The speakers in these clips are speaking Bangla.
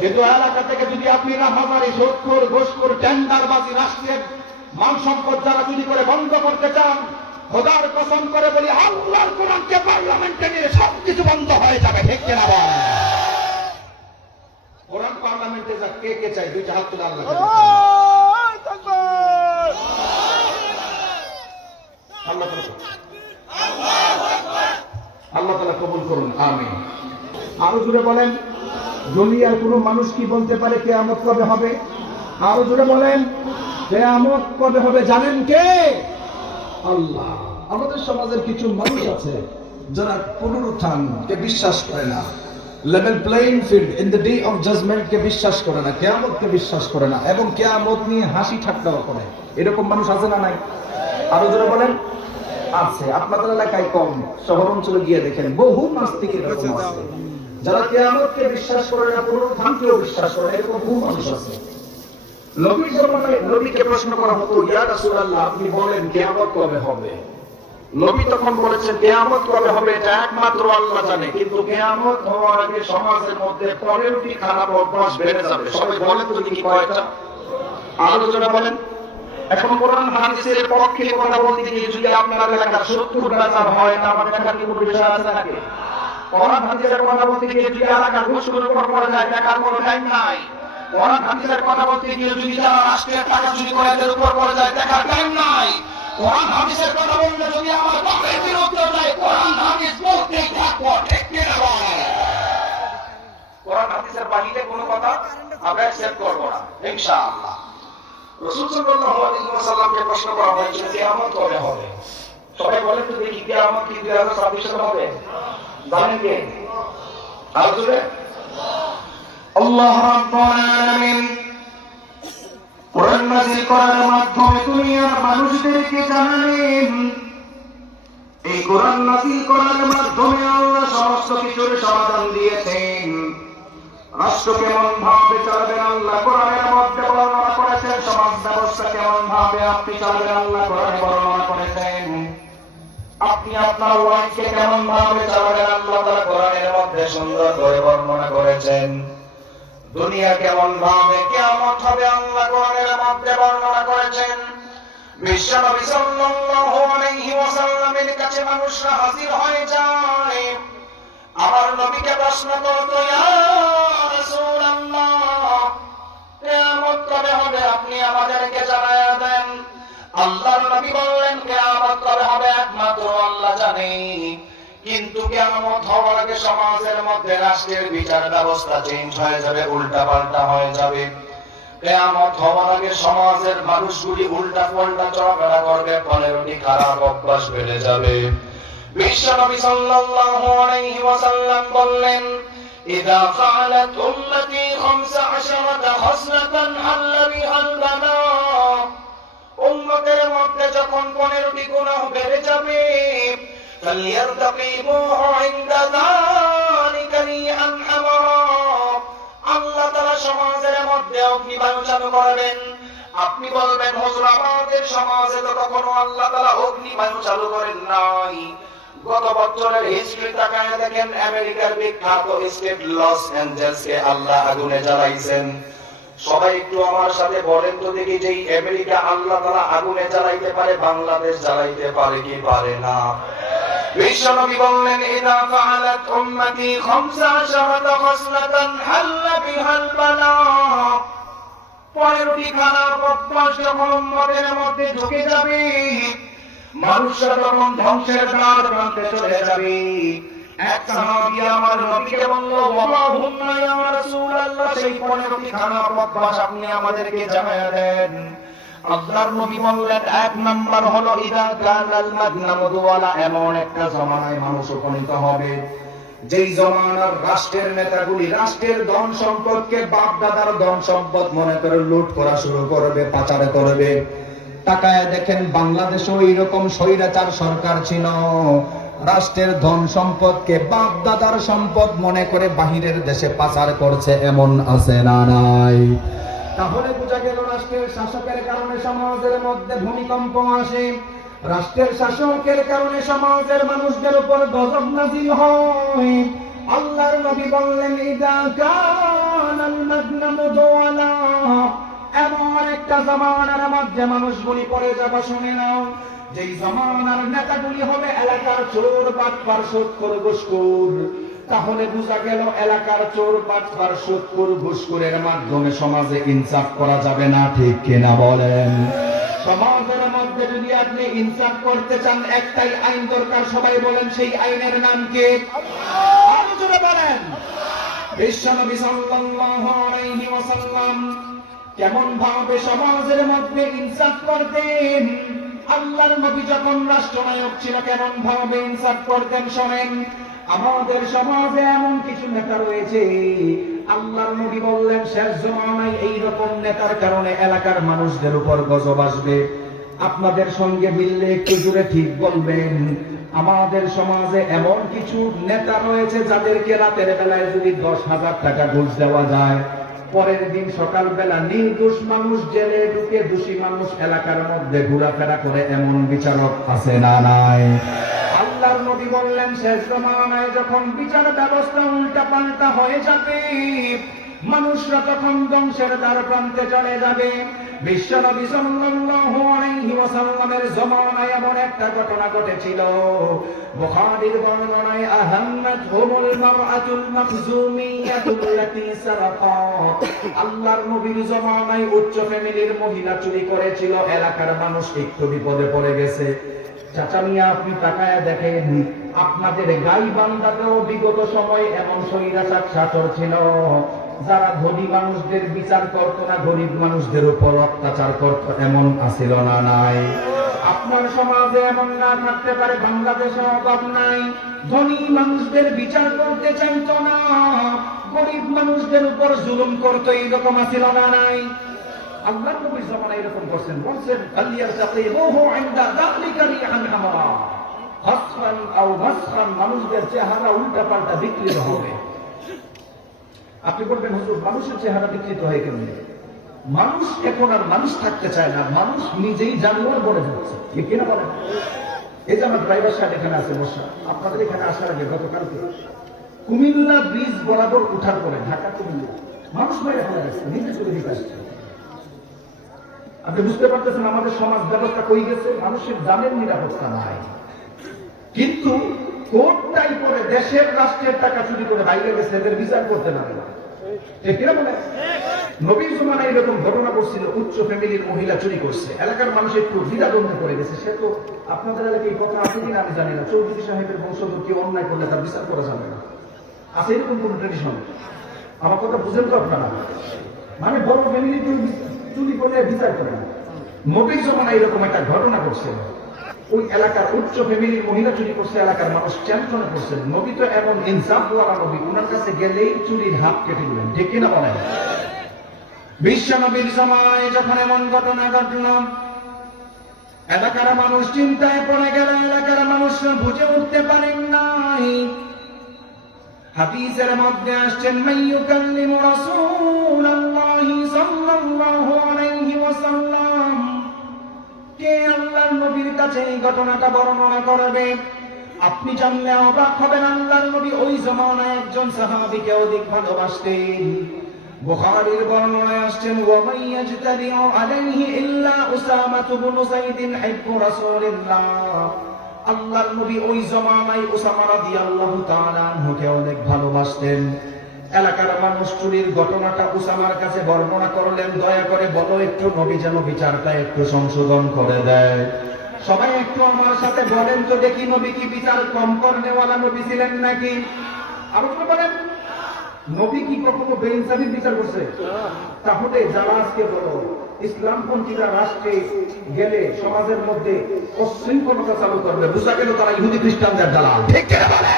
কিন্তু এলাকা থেকে যদি আপনি রাহাজারি, সুদখোর, ঘুষখোর, টেন্ডারবাজি, রাষ্ট্রের মাল সম্পদ যারা চুরি করে বন্ধ করতে চান, খোদার কসম করে বলি আল্লাহর কোরআনকে পার্লামেন্টে নিয়ে সবকিছু বন্ধ হয়ে যাবে। ঠিক কিনা বল? কোরআন পার্লামেন্টে যা কে কে চাই? দুইটা হাত তুলে আল্লাহ আল্লাহ তাআলা কবুল করুন, আমিন। আরো জোরে বলেন, দুনিয়ার কোন মানুষ কি বলতে পারে কিয়ামত কবে হবে? আরো জোরে বলেন, কিয়ামত কবে হবে জানেন কে? আল্লাহ। আমাদের সমাজের কিছু মানুষ আছে যারা পুনরুত্থানকে বিশ্বাস করে না, level playing field in the day of judgment কে বিশ্বাস করে না, কিয়ামতকে বিশ্বাস করে না, এবং কিয়ামত নিয়ে হাসি ঠাট্টা করে। এরকম মানুষ আছে না নাই? আরো জোরে বলেন, আছে। আপনাদের এলাকায় কম, শহর অঞ্চলে গিয়ে দেখেন বহু নাস্তিক এরকম আছে যারা কিয়ামতকে বিশ্বাস করে না, পুনরুত্থানকেও বিশ্বাস করে না। এরকম বহু মানুষ আছে। নবীর জমানায় নবীকে প্রশ্ন করা হতো, ইয়া রাসূলুল্লাহ আপনি বলেন কিয়ামত কবে হবে? নবী তখন বলেছেন কিয়ামত কবে হবে এটা একমাত্র আল্লাহ জানে, কিন্তু কিয়ামত হওয়ার আগে সমাজের মধ্যে 15টি খারাপ অভ্যাস বেড়ে যাবে। সবাই বলেন তো কি কয়টা? আলোচনা বলেন। এখন কোরআন হাদিসের পক্ষে কথা বলতে গিয়ে যদি আপনার এলাকার 70 বাজার হয়, তা আমার দেখার কি কোনো বিষয় আছে নাকি? কোরআন হাদিসের কথা বলতে গিয়ে যদি এলাকার ঘুষখোরের উপর পড়ে যায়, দেখার কোনো টাইম নাই। কোরআন হাদিসের কথা বলতে গিয়ে যদি যারা রাষ্ট্রের টাকা চুরি করে এদের উপর পড়ে যায়, দেখার টাইম নাই। কোরআন হাদিসের কথা বললে যদি আমার বাপের বিরুদ্ধে যায়, কোরআন হাদিস বলতেই থাকবো। ঠিক কিনা বলেন? কোরআন হাদিসের বাহিরে কোনো কথা আমরা অ্যাকসেপ্ট করব না ইনশাআল্লাহ। রাসূল সাল্লাল্লাহু আলাইহি ওয়াসাল্লামকে প্রশ্ন করা হয়েছিল কিয়ামত কবে হবে? সবাই বলেন তো দেখি কিয়ামত কি 2026 সালে হবে? জানেন কে? আর জোরে আল্লাহ রাব্বুল আলামিন কোরআন নাযিল করার মাধ্যমে দুনিয়ার মানুষদেরকে জানালেন, এই কোরআন নাযিল করার মাধ্যমে আল্লাহ সমস্ত কিছুর সমাধান দিয়েছেন। রাষ্ট্র কেমন ভাবে চলবেন আল্লাহ কোরআনের মধ্যে বর্ণনা করেছেন, সমাজ ব্যবস্থা কেমন ভাবে আপনি চলবেন আল্লাহ কোরআনে বর্ণনা করেছেন। আপনি আপনার ওয়াইফকে কেমন ভাবে চালাবেন আল্লাহ তাআলা কোরআনের মধ্যে সুন্দর করে বর্ণনা করেছেন। দুনিয়া কেমন ভাবে কিয়ামত হবে আল্লাহ কোরআনের মধ্যে বর্ণনা করেছেন। বিশ্ব নবী সাল্লাল্লাহু আলাইহি ওয়াসাল্লামের কাছে মানুষরা হাজির হয়ে যায়। আমার নবীকে প্রশ্ন করত, ইয়া রাসূলুল্লাহ কিয়ামত কবে হবে আপনি আমাদেরকে জানায়া দেন। আল্লাহর নবী বললেন কিয়ামত কবে হবে একমাত্র আল্লাহ জানে, কিন্তু কিয়ামত হওয়ার আগে সমাজের মধ্যে রাষ্ট্রের বিচার ব্যবস্থা চেঞ্জ হয়ে যাবে, উল্টা পাল্টা হয়ে যাবে। কিয়ামত হওয়ার আগে সমাজের মানুষগুলি উল্টা পাল্টা চলাফেরা করবে, 15টি খারাপ অভ্যাস বেড়ে যাবে। বিশ্ব নবী সাল্লাল্লাহু আলাইহি ওয়াসাল্লাম বললেন, ইযা ফাআলাত উম্মতি 15 খাসলাতান হাল্লা বিহাল বালা। উম্মতের মধ্যে যখন 15টি গুনাহ বেড়ে যাবে, ফালইয়ারতাকিবুহু ইনদা যালিকা লিআন আমারা। আল্লাহ তাআলা সমাজের মধ্যে অগ্নিবায়ু চালু করবেন। আপনি বলবেন হুজুর আমাদের সমাজে তো কখনো আল্লাহ তাআলা অগ্নিবায়ু চালু করেন নাই। গত বছরের হিস্ট্রি তাকায় দেখেন, আমেরিকার বিখ্যাত স্টেট লস অ্যাঞ্জেলসকে আল্লাহ আগুনে জ্বালাইছেন। সবাই একটু আমার সাথে বলেন তো দেখি, যে আমেরিকা আল্লাহ তাআলা আগুনে জ্বালাইতে পারে, বাংলাদেশ জ্বালাইতে পারে কি পারে না? বিশ্বনবী বললেন, ইযা ফাআলাত উম্মতি 15 খাসলাতান হাল্লা বিহাল বালা। 15টি খারাপ অভ্যাস যখন উম্মতের মধ্যে ঢুকে যাবে, মানুষরা তখন ধ্বংসের দ্বার প্রান্তে চলে যাবে। এক সাহাবী আমার নবীকে বলল, ওয়া হুম্মা ইয়া রাসূলুল্লাহ, সেই 15টি খারাপ অভ্যাস আপনি আমাদেরকে জানায়া দেন। আল্লাহর নবী বললেন, এক নাম্বার হলো ইযা কানাল মাগনামু দুওয়ালা। এমন একটা জমানায় মানুষ উপনীত হবে যেই জমানার রাষ্ট্রের নেতাগুলি রাষ্ট্রের ধন সম্পদকে বাপ দাদার ধন সম্পদ মনে করে লুট করা শুরু করবে, পাচার করবে। তাকায় দেখেন বাংলাদেশেও এইরকম স্বৈরাচার সরকার ছিল, রাষ্ট্রের ধন সম্পদকে বাপ দাদার সম্পদ মনে করে বাহিরের দেশে পাচার করছে, এমন আছে না নাই? তাহলে বোঝা গেল রাষ্ট্রের শাসকের কারণে সমাজের মধ্যে ভূমিকম্প আসে, রাষ্ট্রের শাসকের কারণে সমাজের মানুষদের উপর গজব নাযিল হয়। আল্লাহর নবী বললেন, ইযা কানাল মুদওয়ালা, এমন একটা জামানার মধ্যে মানুষগুলি পড়ে যাবে, শুনে নাও, যেই জামানার নেতাগুলি হবে এলাকার চোর বাটপার সুদখোর ঘুষখোর। তাহলে বোঝা গেল এলাকার চোর বাটপার সুদখোর ঘুষখোরের মাধ্যমে সমাজে ইনসাফ করা যাবে না, ঠিক কিনা বলেন? সমাজের মধ্যে যদি আপনি ইনসাফ করতে চান, একটাই আইন দরকার, সবাই বলেন সেই আইনের নাম কি? আরো জোরে বলেন। বিশ্বনবী সাল্লাল্লাহু আলাইহি ওয়াসাল্লাম কেমন ভাবে সমাজের মধ্যে ইনসাফ করতেন? আল্লাহর নবী যখন রাষ্ট্রনায়ক ছিল কেমন ভাবে ইনসাফ করতেন শোনেন। আমাদের সমাজে এমন কিছু নেতা রয়েছে, আল্লাহর নবী বললেন শেষ জমানায় এইরকম নেতার কারণে এলাকার মানুষদের উপর গজব আসবে। আপনাদের সঙ্গে মিললে একটু জোরে ঠিক বলবেন। আমাদের সমাজে এমন কিছু নেতা রয়েছে যাদেরকে রাতের বেলায় যদি 10,000 টাকা ঘুষ দেওয়া যায়, পরের দিন সকালবেলা নির্দোষ মানুষ জেলে ঢুকে, দোষী মানুষ এলাকার মধ্যে ঘোরাফেরা করে, এমন বিচারক আছে না নাই? আল্লাহর নবী বললেন শেষ জমানায় যখন বিচার ব্যবস্থা উল্টা পাল্টা হয়ে যাবে, মানুষরা তখন ধ্বংসের দ্বার প্রান্তে চলে যাবে। বিশ্বনবী সাল্লাল্লাহু আলাইহি ওয়াসাল্লামের জমানায় এমন একটা ঘটনা ঘটেছিল, বুখারীর বর্ণনায়, আহাম্মাতহুমুল মারআতুল মাখজুমিয়াতুল্লাতী সারাকাত। আল্লাহর নবীর জমানায় উচ্চ ফ্যামিলির মহিলা চুরি করেছিল, এলাকার মানুষ একটু বিপদে পড়ে গেছে। চাচা মিয়া, আপনি তাকায়া দেখেন, আপনাদের গাইবান্ধাতেও বিগত সময়ে এমন স্বৈরাচার শাসক ছিল যারা ধনী মানুষদের বিচার করত না, গরিব মানুষদের উপর অত্যাচার করত, এমন আছিল না নাই? আপনার সমাজে এমন না থাকতে পারে, বাংলাদেশে অভাব নাই, ধনী মানুষদের বিচার করতে চাইতো না, গরিব মানুষদের উপর জুলুম করতো, এইরকম আছিল না নাই? আল্লাহর নবীর জামানায় এরকম করছেন, বলছেন আলিয়ারতাকিবুহু ইনদা যালিকা রিহান হামারা, হাসফান আও মাসখান, মানুষদের চেহারা উল্টা পাল্টা বিকৃত হবে। আপনি বলবেন হুজুর মানুষের চেহারা বিকৃত হয় কেমনে? মানুষ এখন আর মানুষ থাকতে চায় না, মানুষ নিজেই জানোয়ার বনে যাচ্ছে, ঠিক কিনা বলেন? এই যে আমার ড্রাইভার সাহেব এখানে আছে বসা, আপনাদের এখানে আসার আগে গতকালকে কুমিল্লা ব্রিজ বরাবর উঠার পরে ঢাকা কুমিল্লা মানুষ মেরে ফেলা গেছে, নিজে চলে দিতে আসছে। আপনি বুঝতে পারতেছেন আমাদের সমাজ ব্যবস্থা কই গেছে? মানুষের জানের নিরাপত্তা নাই। কিন্তু কোটটাই করে দেশের রাষ্ট্রের টাকা চুরি করে বাইরে গেছে, এদের বিচার করতে না বলে। নবীর জমানায় এরকম ঘটনা করছিল, উচ্চ ফ্যামিলির মহিলা চুরি করছে, এলাকার মানুষ একটু দ্বিধাদ্বন্দ্ব করে গেছে। সে তো আপনাদের এলাকায় এই কথা আছে কিনা আমি জানি না, চৌধুরী সাহেবের বংশধর কেউ অন্যায় করলে তার বিচার করা যাবে না, আছে এরকম কোন ট্রেডিশন? আমার কথা বুঝেন তো আপনারা? মানে বড় ফ্যামিলি কেউ চুরি করে বিচার করে না। নবীর জমানায় এরকম একটা ঘটনা করছে, ওই এলাকার উচ্চ ফ্যামিলির মহিলা চুরি করছে, এলাকার মানুষ টেনশনে করছে। নবী তো এমন ইনসাফওয়ালা নবী, ওনার কাছে গেলেই চুরির হাত কেটে দিলেন, ঠিক কিনা বলেন? বিশ্ব নবীর সময় যখন এমন ঘটনা ঘটল, এলাকার মানুষ চিন্তায় পড়ে গেল, এলাকার মানুষ বুঝে উঠতে পারেন নাই। হাদিসের মধ্যে আসছেন, মাইয়ুকাল্লিমু রাসূলুল্লাহি সাল্লাল্লাহু আলাইহি ওয়াসাল্লাম, কে আল্লাহর নবীর কাছে এই ঘটনাটা বর্ণনা করবে? আপনি জানলে অবাক হবেন, আল্লাহর নবী ওই জামানায় একজন সাহাবীকে অধিক ভালোবাসতেন। বুখারীর বর্ণনায় আসছেন, ওয়া মাইয়াজতারিউ আলাইহি ইল্লা উসামা ইবনে যায়েদ হিব্বু রাসূলিল্লাহ। আল্লাহর নবী ওই জামানায় উসামা রাদিয়াল্লাহু তাআলা আনহুকে অনেক ভালোবাসতেন। এলাকার মানুষ চুরির ঘটনাটা উসামার কাছে বর্ণনা করলেন, দয়া করে বলো একটু, নবী যেন বিচারটা একটু সংশোধন করে দেয়। সবাই একটু আমার সাথে বলেন তো দেখি, নবী কি বিচার কম করনেওয়ালা নবী ছিলেন নাকি? আলোচনা করেন। নবী কি কখনো বেইনসাফির বিচার করছে? তাহলে যারা আজকে বলো ইসলামপন্থীরা রাষ্ট্রে গেলে সমাজের মধ্যে অশৃঙ্খলতা চালু করবে, বুঝা গেল তারা ইহুদি খ্রিস্টানদের দালাল, ঠিক কিনা বলে?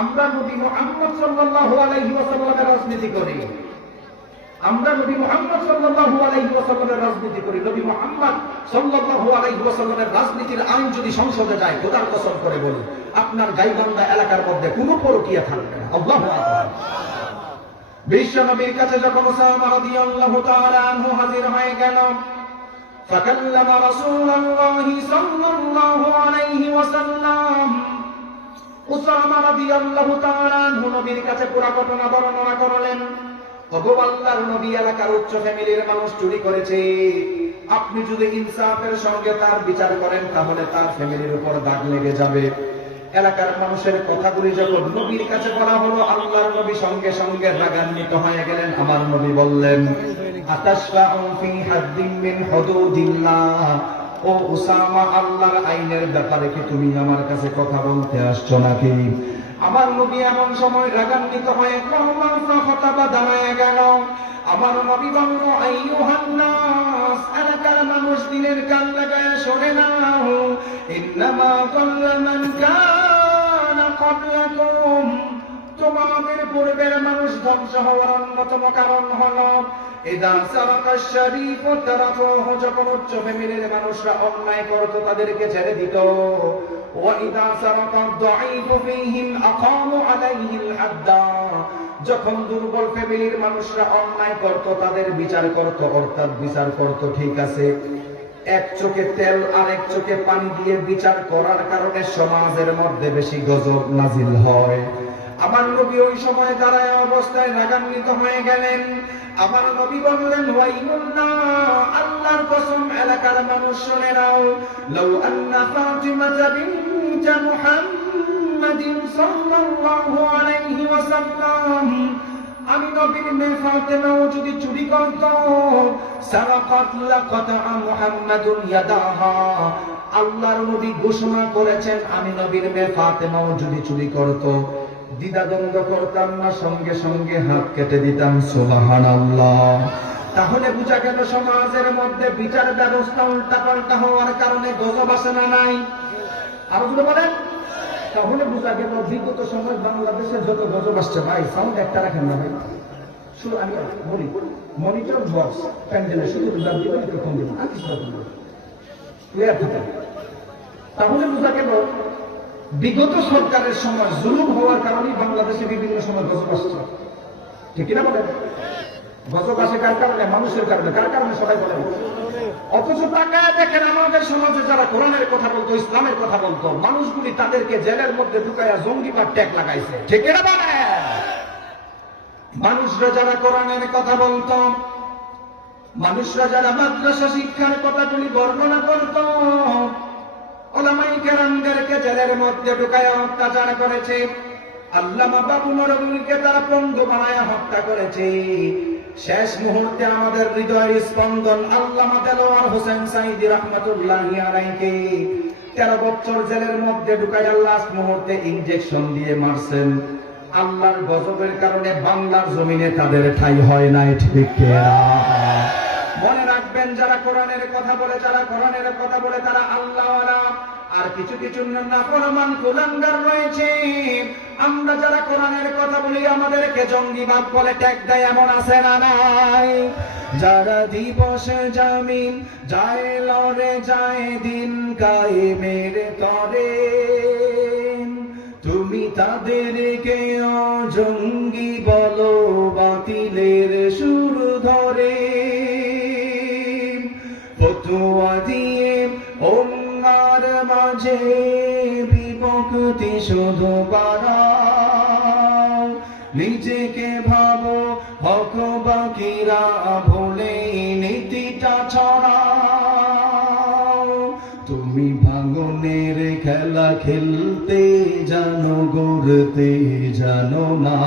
আমরা নবী মুহাম্মদ সাল্লাল্লাহু আলাইহি ওয়াসাল্লামের রাজনীতি করি, আমরা নবী মুহাম্মদ সাল্লাল্লাহু আলাইহি ওয়াসাল্লামের রাজনীতি করি। নবী মুহাম্মদ সাল্লাল্লাহু আলাইহি ওয়াসাল্লামের রাজনীতির আইন যদি সংসদে যায়, খোদার কসম করে বলি, আপনার গাইবান্ধা এলাকার মধ্যে কোনো পরকীয়া থাকবে না। আল্লাহু আকবার। বিশ্ব নবীর কাছে যখন উসামা রাদিয়াল্লাহু তাআলা আনহু হাজির হয়ে গেল, ফাকাল্লামা রাসূলুল্লাহি সাল্লাল্লাহু আলাইহি ওয়াসাল্লাম, উসামা রাদিয়াল্লাহু তাআলা আনহু নবীর কাছে পুরো ঘটনা বর্ণনা করলেন। ওগো আল্লাহর নবী, এলাকার উচ্চ ফ্যামিলির মানুষ চুরি করেছে, আপনি যদি ইনসাফের সঙ্গে তার বিচার করেন তাহলে তার ফ্যামিলির উপর দাগ লেগে যাবে। এলাকার মানুষের কথাগুলি যখন নবীর কাছে বলা হলো, আল্লাহর নবী সঙ্গে সঙ্গে রাগান্বিত হয়ে গেলেন। আমার নবী বললেন, আতাশফাউ ফি হাদ্দিন মিন হুদুদিল্লাহ, ও উসামা, আল্লাহর আইনের ব্যাপারে কি তুমি আমার কাছে কথা বলতে আসছো নাকি? আমার নবী এমন সময় রাগান্বিত হয়ে খতাবা দাঁড়ায় গেল। আমার নবী বলল, আইয়ুহান নাস, এলাকার মানুষ দিনের কান লাগায় শোনে নাও, ইন্নামা কাল্লা মান কানা ক্বাবলাকুম, তোমাদের পূর্বের মানুষ ধ্বংস হওয়ার অন্যতম কারণ হলো ইদা সারাকা শরীফ তারাফুহু, যখন উচ্চ ফ্যামিলির মানুষরা অন্যায় করত তাদেরকে ছেড়ে দিত, ওয়া ইদা সারাকা দাঈফ ফীহিম আকামু আলাইহিল হাদ্দা, যখন দুর্বল ফ্যামিলির মানুষরা অন্যায় করত তাদের বিচার করত, অর্থাৎ বিচার করত ঠিক আছে, এক চোখে তেল আর এক চোখে পানি দিয়ে বিচার করার কারণে সমাজের মধ্যে বেশি গজব নাজিল হয়। আমার নবী ওই সময় দাঁড়ায় অবস্থায় রাগান্বিত হয়ে গেলেন। আমার নবী বললেন, ওয়াইলুল্লাহ, আল্লাহর কসম, এলাকার মানুষ শুনে নাও, লাউ আন্না ফাতিমাতা বিনত মুহাম্মাদিন সাল্লাল্লাহু আলাইহি ওয়াসাল্লাম, আমি নবীর মেয়ে ফাতেমাও যদি চুরি করত, সারাকাত লাকাতা মুহাম্মাদুন ইয়াদাহা, আল্লাহর নবী ঘোষণা করেছেন আমি নবীর মেয়ে ফাতেমাও যদি চুরি করত, দ্বিধাদ্বন্দ্ব করতাম না, সঙ্গে সঙ্গে হাত কেটে দিতাম। সুবহানাল্লাহ। তাহলে বুঝা গেল সমাজের মধ্যে বিচার ব্যবস্থা উল্টাপাল্টা হওয়ার কারণে গজব আসে না নাই? আরো যদি বলেন, তাহলে বুঝা গেল বিগত সময় বাংলাদেশে যত গজব আসছে, ভাই সাউন্ড একটা রাখেন না ভাই, শুধু আমি বলি মনিটর বক্স প্যান্ডেলে শুধু ফোন দিব, তাহলে বুঝা গেল বিগত সরকারের সময় জুলুম হওয়ার কারণে বাংলাদেশে বিভিন্ন সময় গজব আসছে। ঠিক কিনা বলেন? গজব আসে কার কারণে? মানুষের কারণে। কার কারণে? সবাই বলেন। অথচ তাকায় দেখেন আমাদের সমাজে যারা কোরআনের কথা বলতো, ইসলামের কথা বলতো, মানুষগুলি তাদেরকে জেলের মধ্যে ঢুকাইয়া জঙ্গিবাদ ট্যাগ লাগাইছে। ঠিক কিনা বলেন? মানুষরা যারা কোরআনের কথা বলতো, মানুষরা যারা মাদ্রাসা শিক্ষার কথাগুলি বর্ণনা করত, উলামায়ে কেরামদেরকে জেলের মধ্যে ঢুকাইয়া অত্যাচার করেছে। আল্লামা বাবু নরবুলকে তারা পঙ্গু বানায়া হত্যা করেছে। শেষ মুহূর্তে আমাদের হৃদয়ের স্পন্দন আল্লামা দেলোয়ার হোসেন সাঈদী রাহমাতুল্লাহি আলাইহি 13 বছর জেলের মধ্যে ঢুকাইয়া লাস্ট মুহূর্তে ইনজেকশন দিয়ে মারছেন। আল্লাহর গজবের কারণে বাংলার জমিনে তাদের ঠাঁই হয় নাই। ঠিক কিনা? মনে রাখবেন, যারা কোরআনের কথা বলে, যারা কোরআনের কথা বলে তারা আল্লাহওয়ালা, আর কিছু কিছু নাফরমান কুলাঙ্গার রয়েছে। আমরা যারা কোরআনের কথা বলি আমাদেরকে জঙ্গিবাদ বলে ট্যাগ দেয়, এমন আছে না নাই? যারা দিবসে জামিন যায় লড়ে যায় দিন কায়েমের তরে, তুমি তাদেরকে জঙ্গি বলো বাতিলের সুর ধরে, ফতোয়া দিয়ে উম্মার মাঝে বিভক্তি শুধু বাড়াও, নিজেকে ভাবো হক বাকিরা ভুলে নীতিটা ছড়াও, তুমি ভাঙনের খেলা খেলতে জানো, গড়তে জানো না,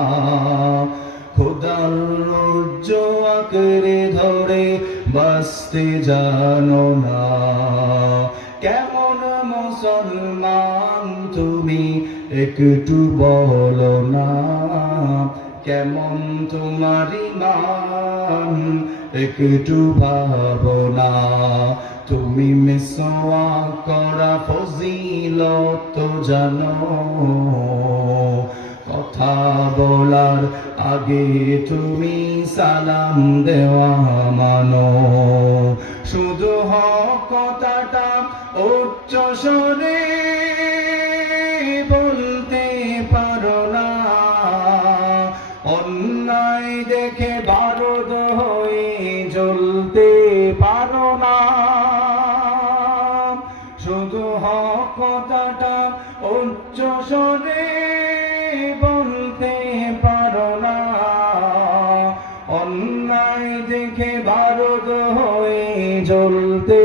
খোদার রজ্জ আঁকড়ে ধরে বাঁচতে জানো না। কেমন মুসলমান তুমি একটু বলো না, কেমন তোমার ঈমান একটু ভাবনা, তুমি মিসওয়াক করা ফজিলত জানো, কথা বলার আগে তুমি সালাম দেওয়া মানো, শুধু হক কথাটা উচ্চ স্বরে বলতে পারো না, অন্যায় দেখে বারুদ হয়ে জ্বলতে পারো না, শুধু হক কথাটা উচ্চ স্বরে বলতে পারো না, অন্যায় দেখে বারুদ হয়ে জ্বলতে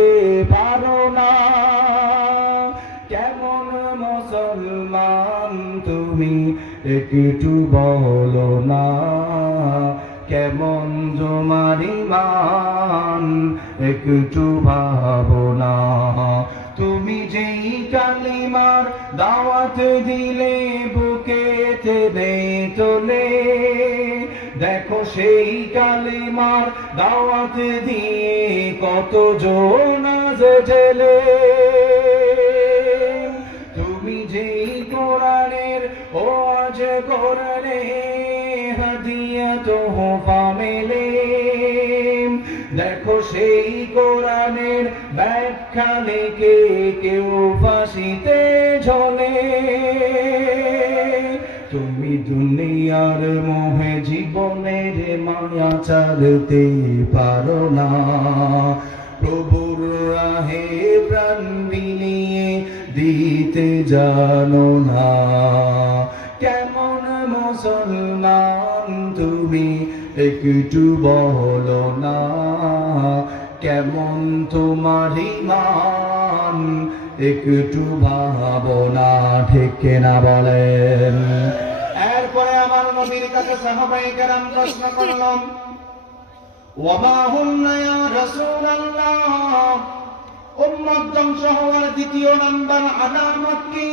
পারো না। কেমন মুসলমান তুমি একটু বলো না, কেমন তোমার ঈমান একটু ভাবনা। তুমি যেই কালিমার দাওয়াত দিলে বুকে টেনে তোলে, দেখো সেই কালিমার দাওয়াত দিয়ে কত জন আজ জেলে। তুমি যেই কোরআনের ও আজ কোরআনে হাদিয়া তোহফা মেলে, দেখো সেই কোরআনের ব্যাখ্যা লিখে কেউ ফাঁসিতে ঝোলে। তুমি দুনিয়ার মোহে জীবনের মায়া ছাড়তে পারো না, প্রভুর রাহে প্রাণ বিলিয়ে দিতে জানো না। কেমন মুসলমান তুমি একটু বলো না, কেমন তোমার ঈমান একটু ভাবনা। ঠিক না বলেন? এরপরে আমার নবীর কাছে সাহাবায়ে কেরাম প্রশ্ন করলাম, ওয়ামা হুন্না ইয়া রাসূলুল্লাহ, উম্মত ধ্বংস হওয়ার দ্বিতীয় নাম্বার আলামত কি?